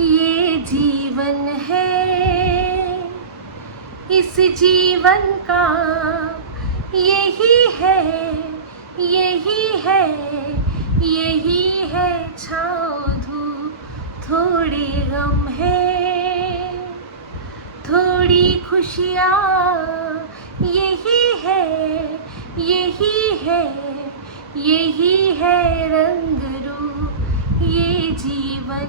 ये जीवन है। इस जीवन का यही है यही है यही है छाँव धूप थोड़ी गम है। थोड़ी खुशियाँ यही है यही है यही है रंग रूप। ये জীবন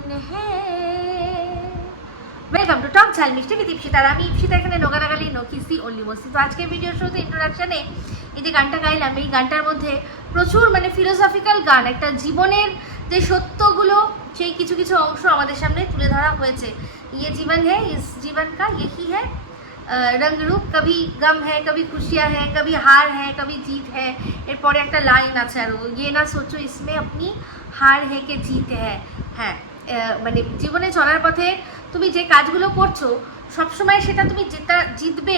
ওয়েলকাম টু টক ঝাল মিষ্টি বিদীপ সীতার আমি ইপসিতা এখানে নোগারাগালি নকিসি অলি বসি তো আজকের ভিডিওর শুরুতে ইন্ট্রোডাকশানে এই যে গানটা গাইলাম, এই গানটার মধ্যে প্রচুর মানে ফিলোসফিক্যাল গান, একটা জীবনের যে সত্যগুলো, সেই কিছু কিছু অংশ আমাদের সামনে তুলে ধরা হয়েছে। ইয়ে জীবন হ্যাঁ ইস জীবন কা ইয়ে কি হ্যাঁ রঙ রূপ কবি গম হ্যাঁ কবি খুশিয়া হ্যাঁ কবি হার হ্যাঁ কবি জিত হ্যাঁ এরপরে একটা লাইন আছে আরও ইয়ে না সোচো ইসমে আপনি হার হ্যাঁ কে জিত হ্যাঁ হ্যাঁ মানে জীবনে চলার পথে তুমি যে কাজগুলো করছ, সবসময় সেটা তুমি যেটা জিতবে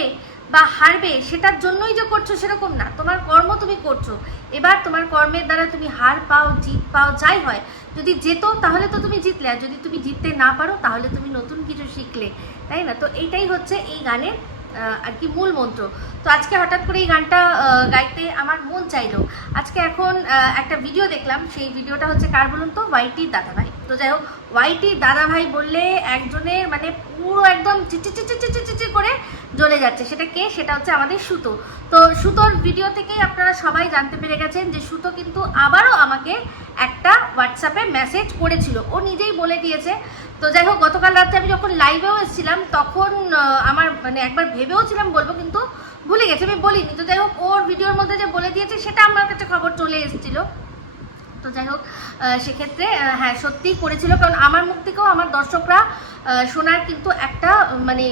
বা হারবে, সেটার জন্যই যে করছ সেরকম না। তোমার কর্ম তুমি করছ। এবার তোমার কর্মের দ্বারা তুমি হার পাও, জিত পাও, যাই হয়, যদি যেত তাহলে তো তুমি জিতলে। আর যদি তুমি জিততে না পারো তাহলে তুমি নতুন কিছু শিখলে। তাই না? তো এইটাই হচ্ছে এই গানের আর কি মূল মন্ত্র। তো আজকে হঠাৎ করে এই গানটা গাইতে আমার মন চাইলো। আজকে এখন একটা ভিডিও দেখলাম। সেই ভিডিওটা হচ্ছে কার বলুন তো? ওয়াইটির দাদাভাই। তো যাই হোক ওয়াইটির দাদাভাই বললে একজনের মানে পুরো একদম চিচি চিচি চিচি চিচি করে জ্বলে যাচ্ছে। সেটা কে? সেটা হচ্ছে আমাদের সুতো। তো সুতোর ভিডিও থেকেই আপনারা সবাই জানতে পেরে গেছেন যে সুতো কিন্তু আবারও আমাকে একটা হোয়াটসঅ্যাপে মেসেজ করেছিল। ও নিজেই বলে দিয়েছে। তো যাই হোক, গতকাল রাত্রে আমি যখন লাইভেও এসেছিলাম, তখন আমার মানে একবার ভেবেও ছিলাম বলব, কিন্তু ভুলে গেছে, আমি বলিনি। তো যাই হোক, ওর ভিডিওর মধ্যে যে বলে দিয়েছে, সেটা আমার কাছে খবর চলে এসেছিল। তো যাই হোক সেক্ষেত্রে হ্যাঁ সত্যিই করেছিল। কারণ আমার মুখ থেকেও আমার দর্শকরা শোনার কিন্তু একটা মানে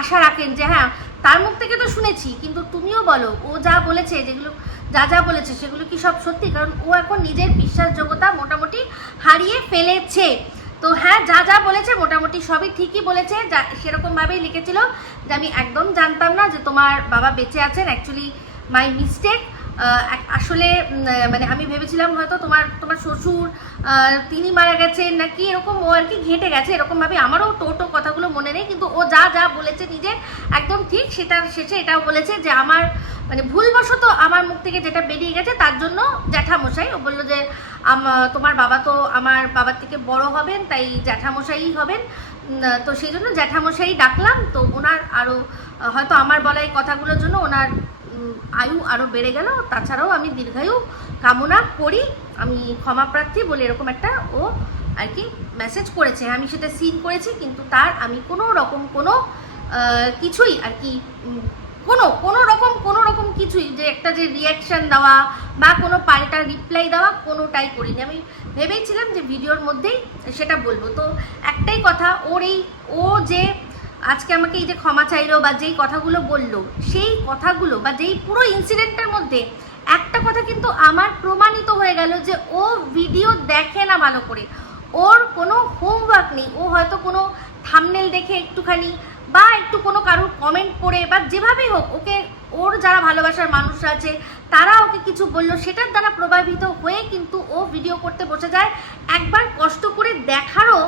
আশা রাখেন যে হ্যাঁ তার মুখ থেকে তো শুনেছি, কিন্তু তুমিও বলো, ও যা বলেছে, যেগুলো, যা যা বলেছে, সেগুলো কি সব সত্যি? কারণ ও এখন নিজের বিশ্বাসযোগ্যতা মোটামুটি হারিয়ে ফেলেছে। তো হ্যাঁ যা যা বলেছে, মোটামুটি সবই ঠিকই বলেছে, যা, সেরকমভাবেই লিখেছিল। যে আমি একদম জানতাম না যে তোমার বাবা বেঁচে আছেন। অ্যাকচুয়ালি মাই মিস্টেক আসলে মানে আমি ভেবেছিলাম হয়তো তোমার তোমার শ্বশুর তিনি মারা গেছেন নাকি এরকম ও আর কি ঘেঁটে গেছে, এরকমভাবে আমারও টোটো কথাগুলো মনে নেই, কিন্তু ও যা যা বলেছে নিজে একদম ঠিক সেটার শেষে এটাও বলেছে যে আমার মানে ভুলবশত আমার মুখ থেকে যেটা বেরিয়ে গেছে তার জন্য জ্যাঠামশাই, ও বলল যে তোমার বাবা তো আমার বাবার থেকে বড় হবেন, তাই জ্যাঠামশাই হবেন। তো সেই জন্য জ্যাঠামশাই ডাকলাম, তো ওনার আরও, হয়তো আমার বলা এই কথাগুলোর জন্য ওনার আয়ু আরও বেড়ে গেল, তাছাড়াও আমি দীর্ঘায়ু কামনা করি, আমি ক্ষমা প্রার্থী বলে এরকম একটা ও আর কি মেসেজ করেছে। আমি সেটা সিন করেছি, কিন্তু তার আমি কোনো রকম কোনো কিছুই আর কি কোনো কোনো রকম কোনো রকম কিছুই যে একটা যে রিয়াকশন দেওয়া বা কোনো পাল্টা রিপ্লাই দেওয়া কোনোটাই করিনি। আমি ভেবেছিলাম যে ভিডিওর মধ্যেই সেটা বলব। তো একটাই কথা, ওর এই, ও যে আজকে আমাকে এই যে ক্ষমা চাইলো বা যেই কথাগুলো বলল, সেই কথাগুলো বা যেই পুরো ইনসিডেন্টের মধ্যে একটা কথা কিন্তু আমার প্রমাণিত হয়ে গেল যে ও ভিডিও দেখে না ভালো করে। ওর কোনো হোমওয়ার্ক নেই। ও হয়তো কোনো থামনেল দেখে একটুখানি বা একটু কোনো কারোর কমেন্ট পড়ে বা যেভাবেই হোক, ওকে ওর যারা ভালোবাসার মানুষ আছে, তারা ওকে কিছু বলল, সেটার দ্বারা প্রভাবিত হয়ে কিন্তু ও ভিডিও করতে বসে যায়। একবার কষ্ট করে দেখারও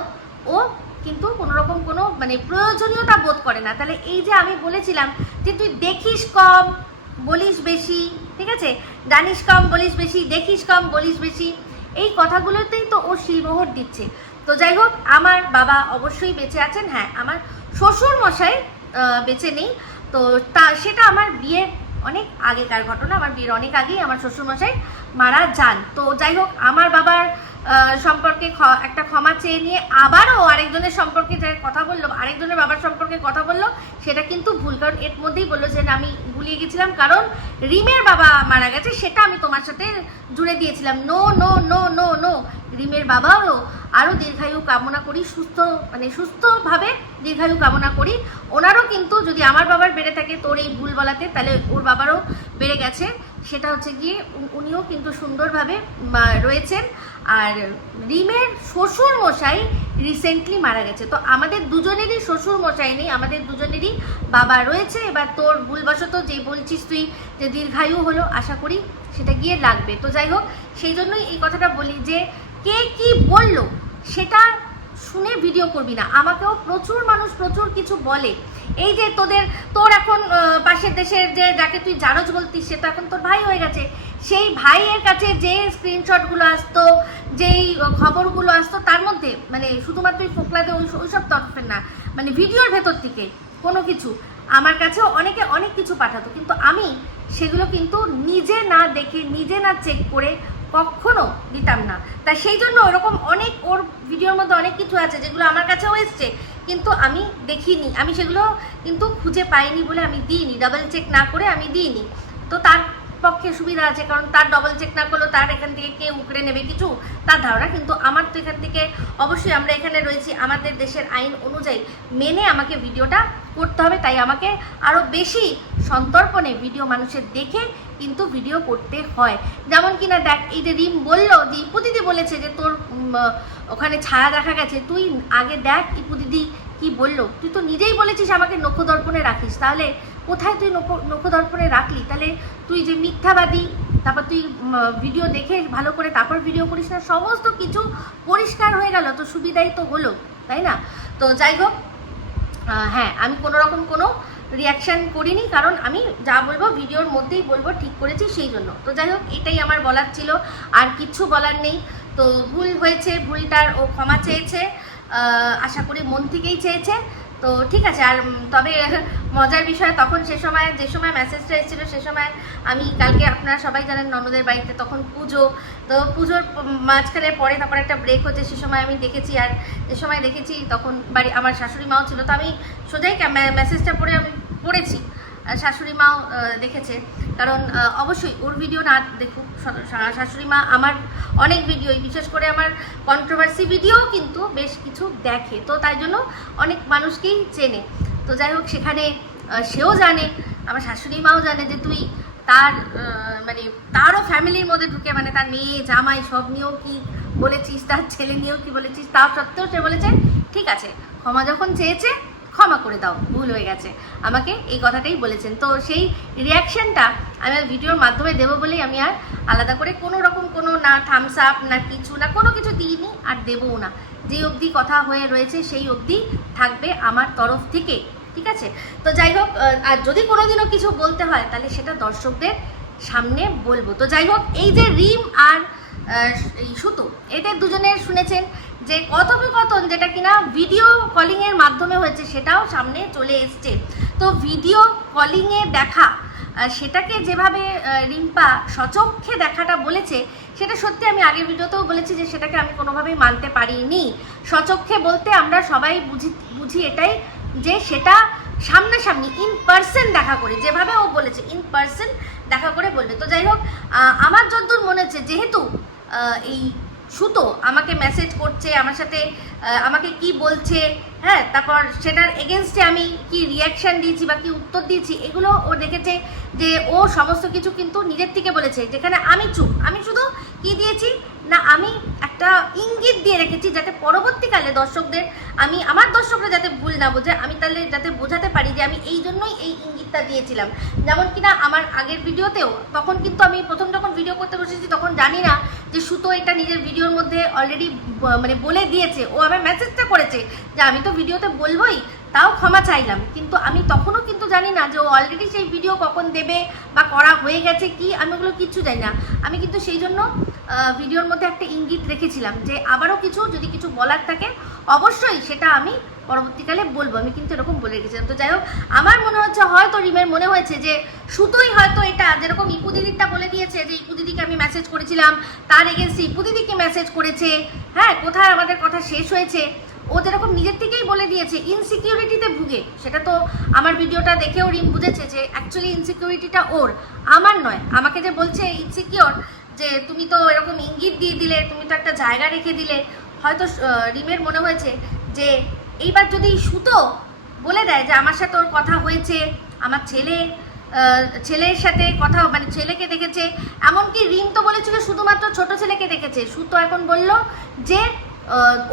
ও কিন্তু কোনো রকম কোনো মানে প্রয়োজনীয়তা বোধ করে না। তাহলে এই যে আমি বলেছিলাম যে তুই দেখিস কম, বলিস বেশি, ঠিক আছে? জানিস কম, বলিস বেশি, দেখিস কম, বলিস বেশি, এই কথাগুলোতেই তো ও শিলমোহর দিচ্ছে। তো যাই হোক, আমার বাবা অবশ্যই বেঁচে আছেন হ্যাঁ আমার শ্বশুর মশাই বেঁচে নেই। তো তা, সেটা আমার বিয়ের অনেক আগেকার ঘটনা, আমার বিয়ের অনেক আগেই আমার শ্বশুরমশাই মারা যান। তো যাই হোক, আমার বাবার সম্পর্কে একটা ক্ষমা চেয়ে নিয়ে আবারও আরেকজনের সম্পর্কে যে কথা বলল, আরেকজনের বাবার সম্পর্কে কথা বলল, সেটা কিন্তু ভুল। কারণ এর মধ্যেই বলল যে আমি ভুলিয়ে গেছিলাম। কারণ রিমের বাবা মারা গেছে, সেটা আমি তোমার সাথে জুড়ে দিয়েছিলাম। No no no no no, রিমের বাবাও আরও দীর্ঘায়ু কামনা করি, সুস্থ মানে সুস্থভাবে দীর্ঘায়ু কামনা করি। ওনারও কিন্তু যদি আমার বাবার বেড়ে থাকে তোর এই ভুল বলাতে, তাহলে ওর বাবারও বেড়ে গেছে। সেটা হচ্ছে গিয়ে উনিও কিন্তু সুন্দরভাবে রয়েছেন। আর রিমের শ্বশুর মশাই রিসেন্টলি মারা গেছে। তো আমাদের দুজনেরই শ্বশুর মশাই নেই, আমাদের দুজনেরই বাবা রয়েছে। এবার তোর ভুলবশত যে বলছিস তুই যে দীর্ঘায়ু হলো, আশা করি সেটা গিয়ে লাগবে। তো যাই হোক, সেই জন্যই এই কথাটা বলি যে, কে কি বলল সেটা শুনে ভিডিও করবি না। আমাকেও প্রচুর মানুষ প্রচুর কিছু বলে। এই যে তোদের, তোর এখন পাশের দেশের যে যাকে তুই জানোজ বলতিস, সে তো এখন তোর ভাই হয়ে গেছে। সেই ভাইয়ের কাছে যে স্ক্রিনশটগুলো আসতো, যেই খবরগুলো আসতো, তার মধ্যে মানে শুধুমাত্র ওই ফোকলাতে ওই সব তরফের না মানে ভিডিওর ভেতর থেকে কোনো কিছু আমার কাছেও অনেকে অনেক কিছু পাঠাতো। কিন্তু আমি সেগুলো কিন্তু নিজে না দেখে, নিজে না চেক করে কখনো দিতাম না। তা সেই জন্য ওরকম অনেক ওর ভিডিওর মধ্যে অনেক কিছু আছে যেগুলো আমার কাছেও এসছে। কিন্তু আমি দেখিনি। আমি সেগুলো কিন্তু খুঁজে পাইনি বলে আমি দিইনি। ডাবল চেক না করে আমি দিইনি। তো তার পক্ষে সুবিধা আছে, কারণ তার ডবল চেক না করলেও তার এখান থেকে কে উকড়ে নেবে কিছু, তার ধারণা। কিন্তু আমার তো এখান থেকে অবশ্যই আমরা এখানে রয়েছি। আমাদের দেশের আইন অনুযায়ী মেনে আমাকে ভিডিওটা করতে হবে। তাই আমাকে আরও বেশি সন্তর্পণে ভিডিও মানুষের দেখে কিন্তু ভিডিও করতে হয়। যেমন কি না দেখ, এই যে রিম বলল যে ইপু দিদি বলেছে যে, তোর ওখানে ছায়া দেখা গেছে। তুই আগে দেখ ইপু দিদি কি বলল। তুই তো নিজেই বলেছিস আমাকে নক্ষ দর্পণে রাখিস। তাহলে কোথায় তুই নখ- নক্ষদর্পণে রাখলি? তাহলে তুই যে মিথ্যাবাদী, তারপর তুই ভিডিও দেখে ভালো করে তারপর ভিডিও করিস না, সমস্ত কিছু পরিষ্কার হয়ে গেল। তো সুবিধাই তো হলো, তাই না? তো যাই হোক হ্যাঁ আমি কোনো রকম কোনো রিয়াকশান করিনি, কারণ আমি যা বলব ভিডিওর মধ্যেই বলব, ঠিক করেছি সেই জন্য। তো যাই হোক, এটাই আমার বলার ছিল। আর কিচ্ছু বলার নেই। তো ভুল হয়েছে, ভুলটার ও ক্ষমা চেয়েছে। আশা করি মন থেকেই চেয়েছে। তো ঠিক আছে, আর তবে মজার বিষয় তখন সে সময়, যে সময় মেসেজটা এসেছিল সে সময় আমি কালকে আপনারা সবাই জানেন ননদের বাড়িতে তখন পুজো। তো পুজোর মাঝখানে পরে তারপর একটা ব্রেক হচ্ছে, সে সময় আমি দেখেছি আর যে সময় দেখেছি তখন বাড়ি, আমার শাশুড়ি মাও ছিল। তো আমি সোজাই মেসেজটা পড়ে আমি পড়েছি। শাশুড়ি মাও দেখেছে। কারণ অবশ্যই ওর ভিডিও না দেখুক শাশুড়ি মা আমার অনেক ভিডিও বিশেষ করে আমার কন্ট্রোভার্সি ভিডিও কিন্তু বেশ কিছু দেখে। তো তাই জন্য অনেক মানুষকেই চেনে। তো যাই হোক, সেখানে সেও জানে, আমার শাশুড়ি মাও জানে যে তুই তার মানে তারও ফ্যামিলির মধ্যে ঢুকে মানে তার মেয়ে, জামাই, সব নিয়েও কি বলেছিস, তার ছেলে নিয়েও কি বলেছিস তাও সত্ত্বেও সে বলেছে, ঠিক আছে, ক্ষমা যখন চেয়েছে ক্ষমা করে দাও, ভুল হয়ে গেছে। আমাকে এই কথাটাই বলেছেন। তো সেই রিয়াকশনটা আমি আর ভিডিওর মাধ্যমে দেবো বলেই আমি আর আলাদা করে কোনো রকম কোনো না থামস আপ না কিছু, না কোনো কিছু দিইনি আর দেবও না। যেই অবধি কথা হয়ে রয়েছে, সেই অবধি থাকবে আমার তরফ থেকে, ঠিক আছে? তো যাই হোক আর যদি কোনোদিনও কিছু বলতে হয়, তাহলে সেটা দর্শকদের সামনে বলব। তো যাই হোক, এই যে রিম আর সুতো, এদের দুজনের শুনেছেন। যে কথোপকথন যেটা কিনা ভিডিও কলিংয়ের মাধ্যমে হয়েছে, সেটাও সামনে চলে এসছে। তো ভিডিও কলিংয়ে দেখা সেটাকে যেভাবে রিম্পা সচক্ষে দেখাটা বলেছে, সেটা সত্যি আমি আগের ভিডিওতেও বলেছি যে সেটাকে আমি কোনোভাবেই মানতে পারিনি। সচক্ষে বলতে আমরা সবাই বুঝি বুঝি এটাই যে সেটা সামনাসামনি ইন পার্সন দেখা করে, যেভাবে ও বলেছে ইন পার্সন দেখা করে বলবে। তো যাই হোক আমার যতদূর মনে হচ্ছে, যেহেতু এই সুতো আমাকে মেসেজ করছে, আমার সাথে আমাকে কি বলছে হ্যাঁ তারপর সেটার এগেনস্টে আমি কি রিয়াকশান দিয়েছি বা কি উত্তর দিয়েছি, এগুলো ও দেখেছে যে ও সমস্ত কিছু কিন্তু নিজের থেকে বলেছে, যেখানে আমি চুপ, আমি শুধু কি দিয়েছি, না আমি একটা ইঙ্গিত দিয়ে রেখেছি যাতে পরবর্তীকালে দর্শকদের আমি, আমার দর্শকরা যাতে ভুল না বোঝে, আমি তাহলে যাতে বোঝাতে পারি যে আমি এই জন্যই এই ইঙ্গিতটা দিয়েছিলাম। যেমন কিনা আমার আগের ভিডিওতেও, তখন কিন্তু আমি প্রথম যখন ভিডিও করতে বসেছি, তখন জানি না যে সুতো এটা নিজের ভিডিওর মধ্যে অলরেডি মানে বলে দিয়েছে, ও আমার মেসেজটা করেছে যে আমি তো ভিডিওতে বলবোই, তাও ক্ষমা চাইলাম। কিন্তু আমি তখনও কিন্তু জানি না যে ও অলরেডি সেই ভিডিও কখন দেবে বা করা হয়ে গেছে কি, আমি ওগুলো কিচ্ছু জানি না। আমি কিন্তু সেই জন্য ভিডিওর মধ্যে একটা ইঙ্গিত রেখেছিলাম যে আবারও কিছু, যদি কিছু বলার থাকে, অবশ্যই সেটা আমি পরবর্তীকালে বলব। আমি কিন্তু এরকম বলে রেখেছিলাম। তো যাই হোক, আমার মনে হচ্ছে হয়তো রিমের মনে হয়েছে যে সুতোই হয়তো এটা, যেরকম ইপু দিদিরটা বলে দিয়েছে যে ইপু দিদিকে আমি মেসেজ করেছিলাম, তার এগেনস্টে ইপু দিদিকে মেসেজ করেছে। হ্যাঁ কোথায় আমাদের কথা শেষ হয়েছে? ও যেরকম নিজের থেকেই বলে দিয়েছে ইনসিকিউরিটিতে ভুগে। সেটা তো আমার ভিডিওটা দেখেও রিম বুঝেছে যে অ্যাকচুয়ালি ইনসিকিউরিটিটা ওর, আমার নয়। আমাকে যে বলছে ইনসিকিওর যে তুমি তো এরকম ইঙ্গিত দিয়ে দিলে, তুমি তো একটা জায়গা রেখে দিলে। হয়তো রিমের মনে হয়েছে যে, এইবার যদি সুতো বলে দেয় যে, আমার সাথে ওর কথা হয়েছে, আমার ছেলে ছেলের সাথে কথা মানে ছেলেকে দেখেছে। এমনকি রিম তো বলেছিল শুধুমাত্র ছোট ছেলেকে দেখেছে। সুতো এখন বলল যে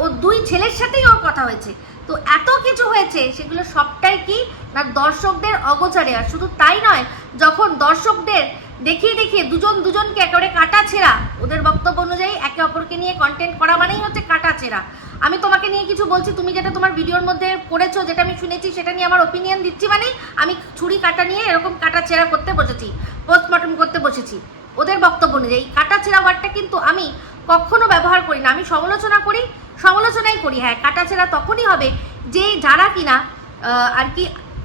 ও দুই ছেলের সাথেই ওর কথা হয়েছে। তো এত কিছু হয়েছে, সেগুলো সবটাই কি না দর্শকদের অগোচরে? আর শুধু তাই নয়, যখন দর্শকদের দেখিয়ে দেখিয়ে দুজন দুজনকে একেবারে কাটা ছেঁড়া, ওদের বক্তব্য অনুযায়ী একে অপরকে নিয়ে কন্টেন্ট করা মানেই হচ্ছে কাটা ছেঁড়া। আমি তোমাকে নিয়ে কিছু বলছি, তুমি যেটা তোমার ভিডিওর মধ্যে করেছ যেটা আমি শুনেছি, সেটা নিয়ে আমার ওপিনিয়ন দিচ্ছি মানে আমি ছুরি কাটা নিয়ে এরকম কাটা ছেঁড়া করতে বসেছি পোস্টমর্টম করতে বসেছি। ওদের বক্তব্য অনুযায়ী কাটা ছেঁড়া ওয়ার্ডটা কিন্তু আমি কখনো ব্যবহার করি না, আমি সমালোচনা করি সমালোচনাই করি হ্যাঁ কাটা ছেঁড়া তখনই হবে যে যারা কিনা আর কি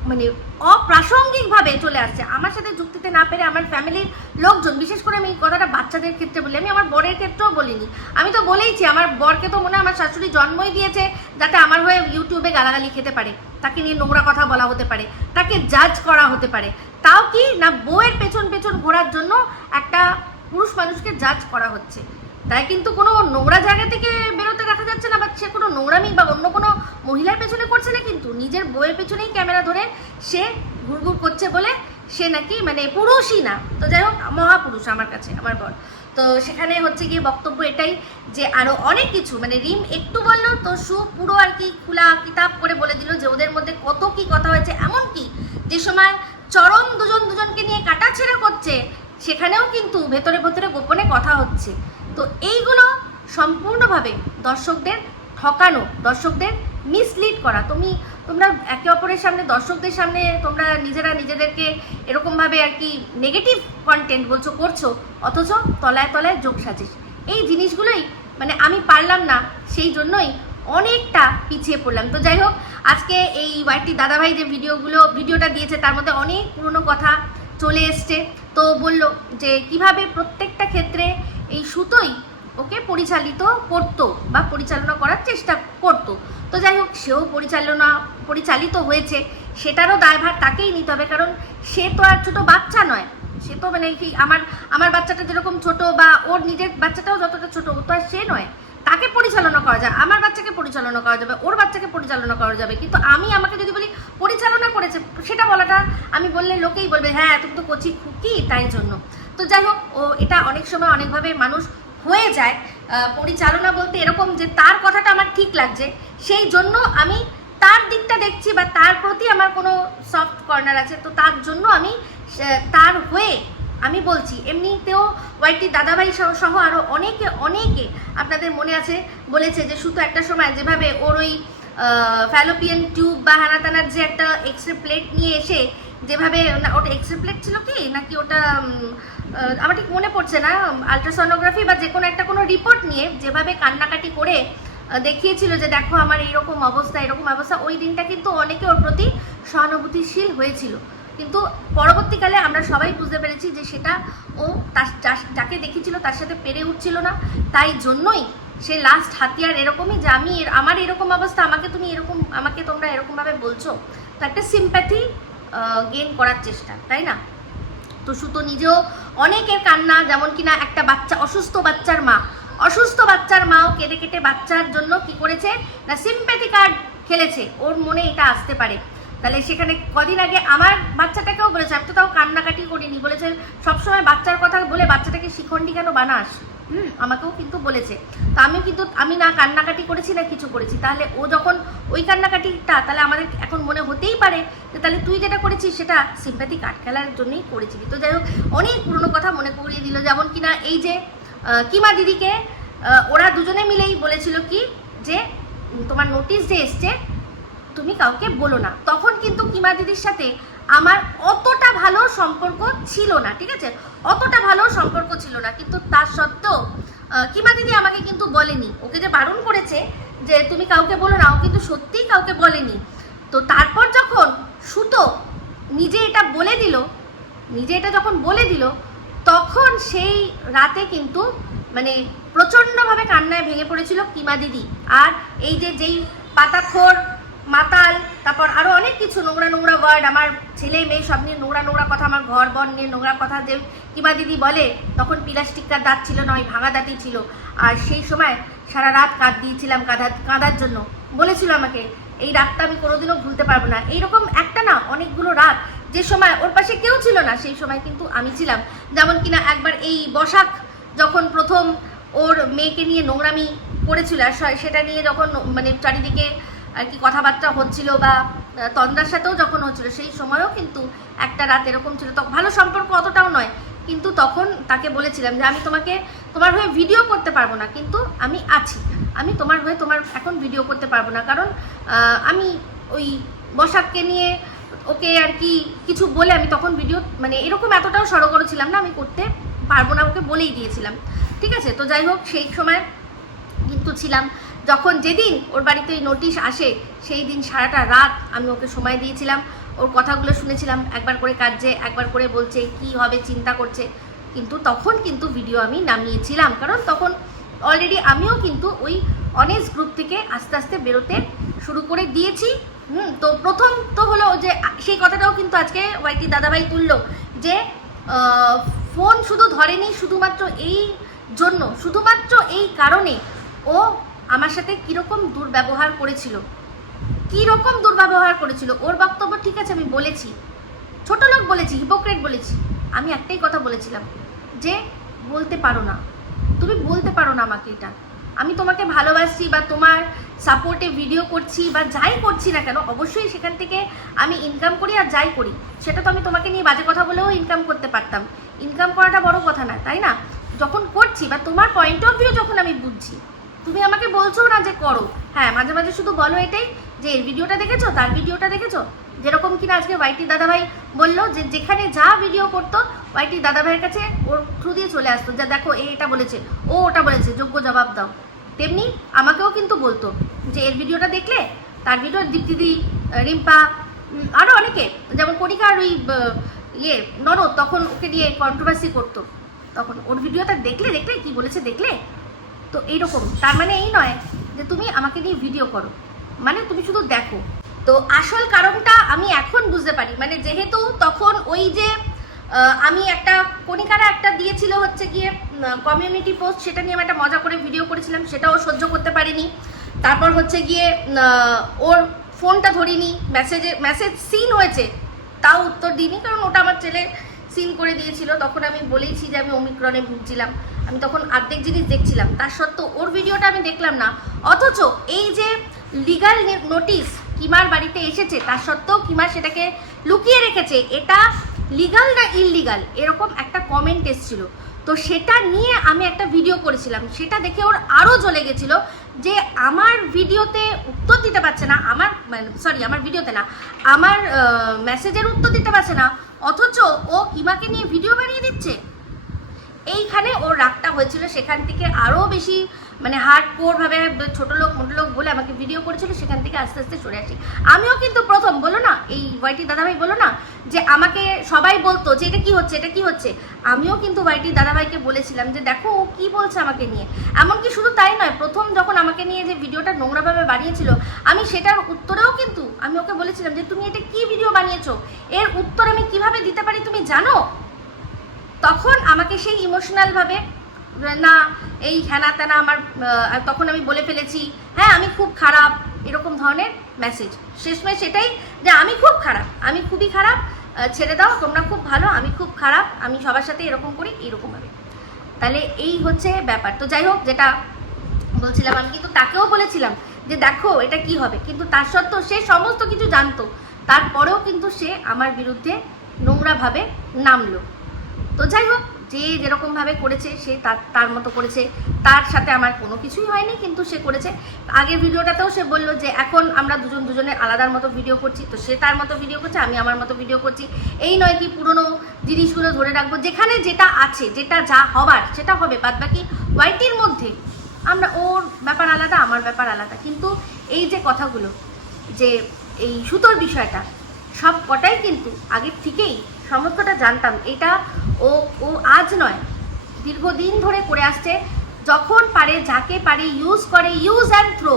মানে অপ্রাসঙ্গিকভাবে চলে আসছে। আমার সাথে যুক্তিতে না পেরে আমার ফ্যামিলির লোকজন, বিশেষ করে আমি এই কথাটা বাচ্চাদের ক্ষেত্রে বলি, আমি আমার বরের ক্ষেত্রেও বলিনি। আমি তো বলেইছি, আমার বরকে তো মনে হয় আমার শাশুড়ি জন্মই দিয়েছে যাতে আমার হয়ে ইউটিউবে গালাগালি খেতে পারে। তাকে নিয়ে নোংরা কথা বলা হতে পারে, তাকে জাজ করা হতে পারে। তাও কি না বউয়ের পেছন পেছন ঘোরার জন্য একটা পুরুষ মানুষকে জাজ করা হচ্ছে? তাই কিন্তু কোনো নোংরা জায়গা থেকে বেরোতে দেখা যাচ্ছে না, বা সে কোনো নোংরামি বা অন্য কোনো মহিলার পেছনে করছে না কিন্তু নিজের বইয়ের পেছনেই ক্যামেরা ধরে সে ঘুরঘুর করছে বলে সে নাকি মানে পুরুষই না। তো যাই হোক, মহাপুরুষ আমার কাছে, আমার বর তো সেখানে হচ্ছে গিয়ে বক্তব্য এটাই যে আরও অনেক কিছু মানে রিম একটু বলল, তো সু পুরো আর কি খোলা কিতাব করে বলে দিল যে ওদের মধ্যে কত কি কথা হয়েছে, এমন কি যে সময় চরম দুজন দুজনকে নিয়ে কাটাছেড়া করছে, সেখানেও কিন্তু ভেতরে ভেতরে গোপনে কথা হচ্ছে। তো এইগুলো সম্পূর্ণভাবে দর্শকদের ঠকানো, দর্শকদের মিসলিড করা। তুমি, তোমরা একে অপরের সামনে, দর্শকদের সামনে তোমরা নিজেরা নিজেদেরকে এরকমভাবে আর কি নেগেটিভ কন্টেন্ট বলছো, করছ, অথচ তলায় তলায় যোগ সাজিস। এই জিনিসগুলোই মানে আমি পারলাম না, সেই জন্যই অনেকটা পিছিয়ে পড়লাম। তো যাই হোক, আজকে এই ওয়াইটি দাদাভাই যে ভিডিওগুলো, ভিডিওটা দিয়েছে, তার মধ্যে অনেক পুরনো কথা চলে এসছে। তো বলল যে, কীভাবে প্রত্যেকটা ক্ষেত্রে এই সুতোই ওকে পরিচালিত করতো বা পরিচালনা করার চেষ্টা করতো। তো যাই হোক, সেও পরিচালনা, পরিচালিত হয়েছে। সেটারও দায়ভার তাকেই নিতে হবে, কারণ সে তো আর ছোটো বাচ্চা নয়। সে তো মানে কি, আমার আমার বাচ্চাটা যেরকম ছোট বা ওর নিজের বাচ্চাটাও যতটা ছোট, ও তো আর সে নয়। তাকে পরিচালনা করা যায়, আমার বাচ্চাকে পরিচালনা করা যাবে, ওর বাচ্চাকে পরিচালনা করা যাবে। কিন্তু আমি আমাকে যদি বলি, পরিচালনা করেছে, সেটা বলাটা আমি বললে লোকেই বলবে হ্যাঁ তুমি তো কচি খুকি, তাই জন্য। তো যাই হোক, ও এটা অনেক সময় অনেকভাবে মানুষ হয়ে যায়। পরিচালনা বলতে এরকম যে তার কথাটা আমার ঠিক লাগছে। সেই জন্য আমি তার দিকটা দেখছি বা তার প্রতি আমার কোনো সফট কর্নার আছে। তো তার জন্য আমি তার হয়ে আমি বলছি। এমনিতেও ওয়াইটি দাদাভাই সহ সহ আরও অনেকে অনেকে আপনাদের মনে আছে, বলেছে যে শুধু একটা সময় যেভাবে ওর ওই ফ্যালোপিয়ান টিউব বা হানাতানার যে একটা এক্সরে প্লেট নিয়ে এসে যেভাবে ওটা এক্সরে প্লেট ছিল কি? নাকি ওটা আমার ঠিক মনে পড়ছে না আলট্রাসোনোগ্রাফি বা যে কোনো একটা কোনো রিপোর্ট নিয়ে যেভাবে কান্নাকাটি করে দেখিয়েছিল যে দেখো আমার এইরকম অবস্থা, এরকম অবস্থা, ওই দিনটা কিন্তু অনেকে ওর প্রতি সহানুভূতিশীল হয়েছিল। কিন্তু পরবর্তীকালে আমরা সবাই বুঝতে পেরেছি যে সেটা ও তার যাকে দেখেছিল তার সাথে পেরে উঠছিল না। তাই জন্যই সে লাস্ট হাতিয়ার এরকমই যে আমি আমার এরকম অবস্থা, আমাকে তুমি এরকম, আমাকে তোমরা এরকমভাবে বলছো। তো একটা সিম্প্যাথি গেইন করার চেষ্টা, তাই না? তো সুতো নিজেও অনেকের কান্না, যেমন কিনা একটা বাচ্চা, অসুস্থ বাচ্চার মা। অসুস্থ বাচ্চার মাও কেঁদে কেটে বাচ্চার জন্য কি করেছে? না সিম্প্যাথি কার্ড খেলেছে। ওর মনে এটা আসতে পারে। তাহলে সেখানে কদিন আগে আমার বাচ্চাটাকেও বলেছে, আমি তো তাও কান্নাকাটি করিনি। বলেছে, সবসময় বাচ্চার কথা বলে বাচ্চাটাকে শিখণ্ডী কেন বানাস? আমাকেও কিন্তু বলেছে। তো আমি কিন্তু, আমি না কান্নাকাটি করেছি না কিছু করেছি। তাহলে ও যখন ওই কান্নাকাটিটা, তাহলে আমাদের এখন মনে হতেই পারে যে তাহলে তুই যেটা করেছিস সেটা সিম্প্যাথি কার্ড খেলার জন্যই করেছিলি। তো যাই হোক, অনেক পুরনো কথা মনে করিয়ে দিল। যেমন কিনা এই যে কিমা দিদিকে ওরা দুজনে মিলেই বলেছিল কি যে তোমার নোটিশ যে এসছে, তুমি কাউকে বলো না। তখন কিন্তু কিমা দিদির সাথে আমার অতটা ভালো সম্পর্ক ছিল না, ঠিক আছে? অতটা ভালো সম্পর্ক ছিল না, কিন্তু তার সত্ত্বেও কিমা দিদি আমাকে কিন্তু বলেনি। ওকে যে বারণ করেছে যে তুমি কাউকে বলো না, ও কিন্তু সত্যিই কাউকে বলেনি। তো তারপর যখন সুতো নিজে এটা বলে দিল, নিজে এটা যখন বলে দিল, তখন সেই রাতে কিন্তু মানে প্রচণ্ডভাবে কান্নায় ভেঙে পড়েছিল কিমা দিদি আর এই যে যেই পাতাখোর মাতাল, তারপর আরও অনেক কিছু, নোংরা নোংরা ওয়ার্ড আমার ছেলে মেয়ে সব নিয়ে নোংরা নোংরা কথা, আমার ঘর বন নিয়ে নোংরা কথা যে কিমা দিদি বলে, তখন প্লাস্টিকটার দাঁত ছিল না, ওই ভাঙা দাঁতই ছিল। আর সেই সময় সারা রাত কাঁদ দিয়েছিলাম কাঁদা কাঁদার জন্য। বলেছিল আমাকে, এই রাতটা আমি কোনোদিনও ভুলতে পারব না। এইরকম একটা না, অনেকগুলো রাত, যে সময় ওর পাশে কেউ ছিল না, সেই সময় কিন্তু আমি ছিলাম। যেমন কিনা একবার এই বসাক যখন প্রথম ওর মেয়েকে নিয়ে নোংরামি করেছিল, আর সেটা নিয়ে যখন মানে চারিদিকে আর কি কথাবার্তা হচ্ছিল বা তন্দ্রার সাথেও যখন হচ্ছিল, সেই সময়ও কিন্তু একটা রাত এরকম ছিল। তখন ভালো সম্পর্ক অতটাও নয়। কিন্তু তখন তাকে বলেছিলাম যে, আমি তোমাকে, তোমার হয়ে ভিডিও করতে পারব না, কিন্তু আমি আছি। আমি তোমার হয়ে, তোমার এখন ভিডিও করতে পারব না। কারণ আমি ওই বসাককে নিয়ে ওকে আর কি কিছু বলে আমি তখন ভিডিও মানে এরকম এতটাও সড়গড় ছিলাম না, আমি করতে পারব না, ওকে বলেই দিয়েছিলাম। ঠিক আছে? তো যাই হোক, সেই সময় কিন্তু ছিলাম। যখন যেদিন ওর বাড়িতে ওই নোটিশ আসে, সেই দিন সারাটা রাত আমি ওকে সময় দিয়েছিলাম। ওর কথাগুলো শুনেছিলাম, একবার করে কাঁদছে, একবার করে বলছে, কি হবে, চিন্তা করছে? কিন্তু তখন কিন্তু ভিডিও আমি নামিয়েছিলাম। কারণ তখন অলরেডি আমিও কিন্তু ওই অনেস্ট গ্রুপ থেকে আস্তে আস্তে বেরোতে শুরু করে দিয়েছি। হুম, তো প্রথম তো হলো যে, সেই কথাটাও কিন্তু আজকে ওয়াইটি দাদাভাই তুললো যে ফোন শুধু ধরেনি শুধুমাত্র এই জন্য, শুধুমাত্র এই কারণে ও আমার সাথে কীরকম দুর্ব্যবহার করেছিল? কীরকম দুর্ব্যবহার করেছিল? ওর বক্তব্য ঠিক আছে, আমি বলেছি। ছোট লোক বলেছি হিপোক্রেট বলেছি। আমি একটাই কথা বলেছিলাম যে, বলতে পারো না। তুমি বলতে পারো না আমাকে এটা। আমি তোমাকে ভালোবাসছি বা তোমার সাপোর্টে ভিডিও করছি বা যাই করছি না কেন, অবশ্যই সেখান থেকে আমি ইনকাম করি আর যাই করি। সেটা তো আমি তোমাকে নিয়ে বাজে কথা বলেও ইনকাম করতে পারতাম। ইনকাম করাটা বড় কথা না, তাই না? যখন করছি বা তোমার পয়েন্ট অফ ভিউ যখন আমি বুঝছি তুমি আমাকে বলছো না যে করো। হ্যাঁ মাঝে মাঝে শুধু বলো এটাই, যে এর ভিডিওটা দেখেছ, তার ভিডিওটা দেখেছ? যেরকম কিনা আজকে ওয়াইটি দাদাভাই বলল যে যেখানে যা ভিডিও করতো ওয়াইটি দাদাভাইয়ের কাছে ওর থ্রু দিয়ে চলে আসতো, যা দেখো এ এটা বলেছে, ও ওটা বলেছে, যোগ্য জবাব দাও। তেমনি আমাকেও কিন্তু বলতো যে এর ভিডিওটা দেখলে তার ভিডিও দীপ্তিদি রিম্পা আরও অনেকে, যেমন কণিকার ওই ইয়ে ননদ, তখন ওকে নিয়ে কন্ট্রোভার্সি করতো। তখন ওর ভিডিওটা দেখলে দেখলে কি বলেছে, দেখলে তো এইরকম। তার মানে এই নয় যে তুমি আমাকে নিয়ে ভিডিও করো। মানে তুমি শুধু দেখো। তো আসল কারণটা আমি এখন বুঝতে পারি। মানে যেহেতু তখন ওই যে আমি একটা কণিকারা একটা দিয়েছিল হচ্ছে গিয়ে কমিউনিটি পোস্ট সেটা নিয়ে আমি একটা মজা করে ভিডিও করেছিলাম, সেটাও সহ্য করতে পারিনি। তারপর হচ্ছে গিয়ে ওর ফোনটা ধরিনি মেসেজে মেসেজ সিন হয়েছে, তাও উত্তর দিইনি, কারণ ওটা আমার ছেলে সিন করে দিয়েছিল। তখন আমি বলেইছি যে আমি অমিক্রণে ভুগছিলাম। আমি তখন অর্ধেক জিনিস দেখছিলাম। তার সত্ত্বেও ওর ভিডিওটা আমি দেখলাম না। অথচ এই যে লিগাল নোটিশ কিমার বাড়িতে এসেছে, তার সত্ত্বেও কিমা সেটাকে লুকিয়ে রেখেছে, এটা লিগাল না ইললিগাল এরকম একটা কমেন্ট এসেছিল। তো সেটা নিয়ে আমি একটা ভিডিও করেছিলাম। সেটা দেখে ওর আরও জ্বলে গেছিল যে আমার ভিডিওতে উত্তর দিতে পারছে না, আমার সরি আমার ভিডিওতে না, আমার মেসেজের উত্তর দিতে পারছে না। অথচ ও কিমাকে নিয়ে ভিডিও বানিয়ে দিচ্ছে? এইখানে ওর রাগটা হয়েছিল। সেখান থেকে আরও বেশি মানে হার্ড ভাবে ছোটো লোক, মোটো লোক বলে আমাকে ভিডিও করেছিল। সেখান থেকে আস্তে আস্তে সরে আসি। আমিও কিন্তু প্রথম, বলো না, এই ওয়াইটি দাদাভাই বলো না, যে আমাকে সবাই বলতো যে এটা কি হচ্ছে, এটা কি হচ্ছে? আমিও কিন্তু ওয়াইটি দাদাভাইকে বলেছিলাম যে দেখো ও কি বলছে আমাকে নিয়ে। এমনকি শুধু তাই নয়, প্রথম যখন আমাকে নিয়ে যে ভিডিওটা নোংরাভাবে বানিয়েছিল, আমি সেটার উত্তরেও কিন্তু আমি ওকে বলেছিলাম যে তুমি এটা কি ভিডিও বানিয়েছো? এর উত্তর আমি কীভাবে দিতে পারি তুমি জানো? তখন আমাকে সেই ইমোশনালভাবে না, এই হ্যানা ত্যানা আমার তখন আমি বলে ফেলেছি হ্যাঁ আমি খুব খারাপ, এরকম ধরনের মেসেজ শেষমেশ সেটাই যে আমি খুব খারাপ, আমি খুবই খারাপ ছেড়ে দাও, তোমরা খুব ভালো, আমি খুব খারাপ, আমি সবার সাথে এরকম করি এইরকমভাবে তাহলে এই হচ্ছে ব্যাপার। তো যাই হোক, যেটা বলছিলাম আমি, কিন্তু তাকেও বলেছিলাম যে, দেখো, এটা কি হবে? কিন্তু তার সত্ত্বেও সে সমস্ত কিছু জানতো। তারপরেও কিন্তু সে আমার বিরুদ্ধে নোংরাভাবে নামলো। তো যাই হোক, যে যেরকমভাবে করেছে, সে তার তার মতো করেছে। তার সাথে আমার কোনো কিছুই হয়নি, কিন্তু সে করেছে। আগের ভিডিওটাতেও সে বলল যে, এখন আমরা দুজন দুজনের আলাদার মতো ভিডিও করছি। তো সে তার মতো ভিডিও করছে, আমি আমার মতো ভিডিও করছি। এই নয় কি পুরনো জিনিসগুলো ধরে রাখব। যেখানে যেটা আছে, যেটা যা হবার, সেটা হবে। বাদ বাকি ওয়াইটির মধ্যে আমরা ওর ব্যাপার আলাদা, আমার ব্যাপার আলাদা। কিন্তু এই যে কথাগুলো, যে এই সুতোর বিষয়টা, সব কটাই কিন্তু আগের থেকেই সমস্তটা জানতাম, এটা ও ও আজ নয়, দীর্ঘদিন ধরে করে আসছে, যখন পারে, যাকে পারে ইউজ করে ইউজ অ্যান্ড থ্রো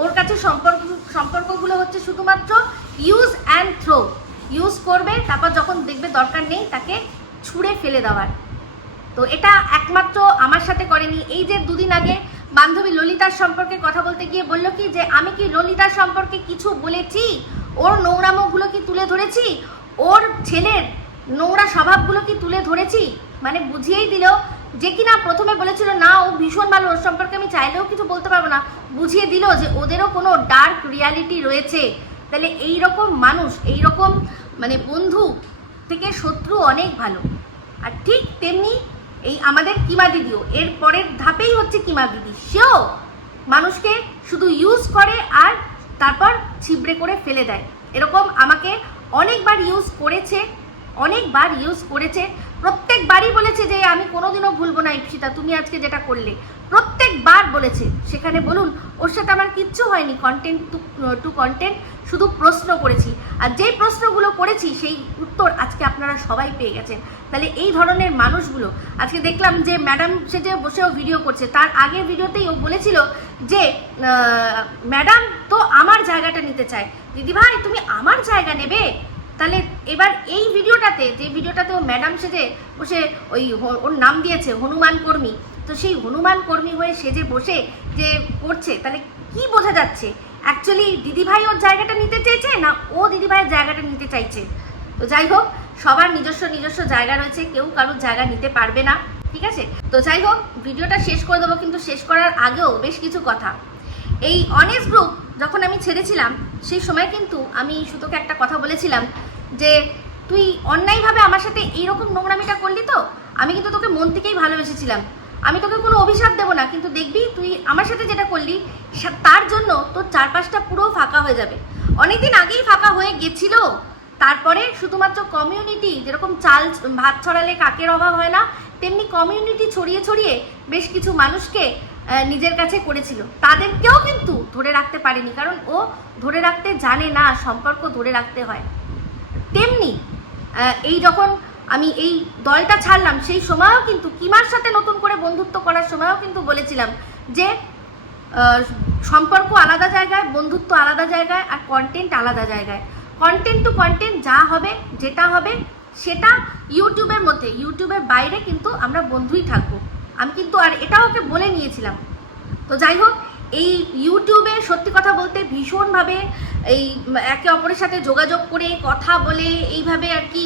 ওর কাছে সম্পর্ক, সম্পর্কগুলো হচ্ছে শুধুমাত্র ইউজ অ্যান্ড থ্রো ইউজ করবে, তারপর যখন দেখবে দরকার নেই, তাকে ছুঁড়ে ফেলে দেওয়ার। তো এটা একমাত্র আমার সাথে করেনি। এই যে দুদিন আগে বান্ধবী ললিতার সম্পর্কে কথা বলতে গিয়ে বলল কি, যে আমি কি ললিতার সম্পর্কে কিছু বলেছি? ওর নোংরামোগুলো কি তুলে ধরেছি? ওর ছেলের নোংরা স্বভাবগুলো কি তুলে ধরেছি? মানে বুঝিয়েই দিল যে কিনা প্রথমে বলেছিল, না, ও ভীষণ ভালো, ওর সম্পর্কে আমি চাইলেও কিছু বলতে পারব না। বুঝিয়ে দিল যে ওদেরও কোনো ডার্ক রিয়ালিটি রয়েছে। তাহলে এই রকম মানুষ এই রকম মানে বন্ধু থেকে শত্রু অনেক ভালো। আর ঠিক তেমনি এই আমাদের কিমা দিদিও, এর পরের ধাপেই হচ্ছে কিমা দিদি। সেও মানুষকে শুধু ইউজ করে আর তারপর ছিবড়ে করে ফেলে দেয়। এরকম আমাকে অনেকবার ইউজ করেছে অনেকবার ইউজ করেছে। প্রত্যেকবারই বলেছে যে আমি কোনোদিনও ভুলবো না ইপসিতা, তুমি আজকে যেটা করলে। প্রত্যেকবার বলেছে। সেখানে বলুন, ওর সাথে আমার কিচ্ছু হয়নি কন্টেন্ট টু টু কন্টেন্ট শুধু প্রশ্ন করেছি। আর যেই প্রশ্নগুলো করেছি, সেই উত্তর আজকে আপনারা সবাই পেয়ে গেছেন। তাহলে এই ধরনের মানুষগুলো, আজকে দেখলাম যে ম্যাডাম সে যে বসেও ভিডিও করছে। তার আগের ভিডিওতেই ও বলেছিল যে ম্যাডাম তো আমার জায়গাটা নিতে চায়। দিদিভাই, তুমি আমার জায়গা নেবে? তাহলে এবার এই ভিডিওটাতে, যে ভিডিওটাতে ও ম্যাডাম সেজে বসে ওই ওর নাম দিয়েছে, হনুমান কর্মী। তো সেই হনুমান কর্মী হয়ে সেজে বসে যে করছে, তাহলে কি বোঝা যাচ্ছে? অ্যাকচুয়ালি দিদিভাই ওর জায়গাটা নিতে চেয়েছে না ও দিদিভাইয়ের জায়গাটা নিতে চাইছে? তো যাই হোক, সবার নিজস্ব নিজস্ব জায়গা রয়েছে, কেউ কারোর জায়গা নিতে পারবে না, ঠিক আছে? তো যাই হোক, ভিডিওটা শেষ করে দেবো, কিন্তু শেষ করার আগেও বেশ কিছু কথা। এই অনেস্ট গ্রুপ যখন আমি ছেড়েছিলাম, সেই সময় কিন্তু আমি সুতোকে একটা কথা বলেছিলাম যে তুই অন্যায়ভাবে আমার সাথে এইরকম নোংরামিটা করলি তো, আমি কিন্তু তোকে মন থেকেই ভালোবেসেছিলাম। আমি তোকে কোনো অভিশাপ দেবো না, কিন্তু দেখবি তুই আমার সাথে যেটা করলি তার জন্য তোর চারপাশটা পুরো ফাঁকা হয়ে যাবে। অনেকদিন আগেই ফাঁকা হয়ে গেছিল, তারপরে শুধুমাত্র কমিউনিটি যেরকম চাল ভাত ছড়ালে কাকের অভাব হয় না, তেমনি কমিউনিটি ছড়িয়ে ছড়িয়ে বেশ কিছু মানুষকে নিজের কাছে করেছিল। তাদেরকেও কিন্তু ধরে রাখতে পারেনি, কারণ ও ধরে রাখতে জানে না, সম্পর্ক ধরে রাখতে হয়। তেমনি এই যখন আমি এই দলটা ছাড়লাম, সেই সময়ও কিন্তু কিমার সাথে নতুন করে বন্ধুত্ব করার সময়ও কিন্তু বলেছিলাম যে সম্পর্ক আলাদা জায়গায়, বন্ধুত্ব আলাদা জায়গায় আর কন্টেন্ট আলাদা জায়গায়। কন্টেন্ট টু কন্টেন্ট যা হবে, যেটা হবে, সেটা ইউটিউবের মধ্যে, ইউটিউবের বাইরে কিন্তু আমরা বন্ধুই থাকব। আমি কিন্তু আর এটাও ওকে বলে নিয়েছিলাম। তো যাই হোক এই ইউটিউবে সত্যি কথা বলতে ভীষণভাবে এই একে অপরের সাথে যোগাযোগ করে, কথা বলে, এইভাবে আর কি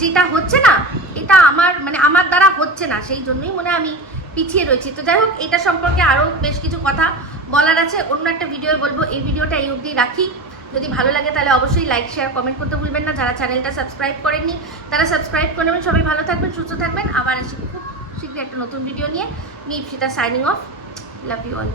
যেটা হচ্ছে না, এটা আমার মানে আমার দ্বারা হচ্ছে না, সেই জন্যই মনে আমি পিছিয়ে রয়েছি। তো যাই হোক, এটা সম্পর্কে আরও বেশ কিছু কথা বলার আছে। অন্য একটা ভিডিও বলব, এই ভিডিওটা এই অবধি রাখি। যদি ভালো লাগে তাহলে অবশ্যই লাইক শেয়ার কমেন্ট করতে ভুলবেন না। যারা চ্যানেলটা সাবস্ক্রাইব করেননি, তারা সাবস্ক্রাইব করে নেবেন। সবাই ভালো থাকবেন, সুস্থ থাকবেন। আবার আসি খুব শীঘ্রই একটা নতুন ভিডিও নিয়ে। Me Ipsita signing off love you all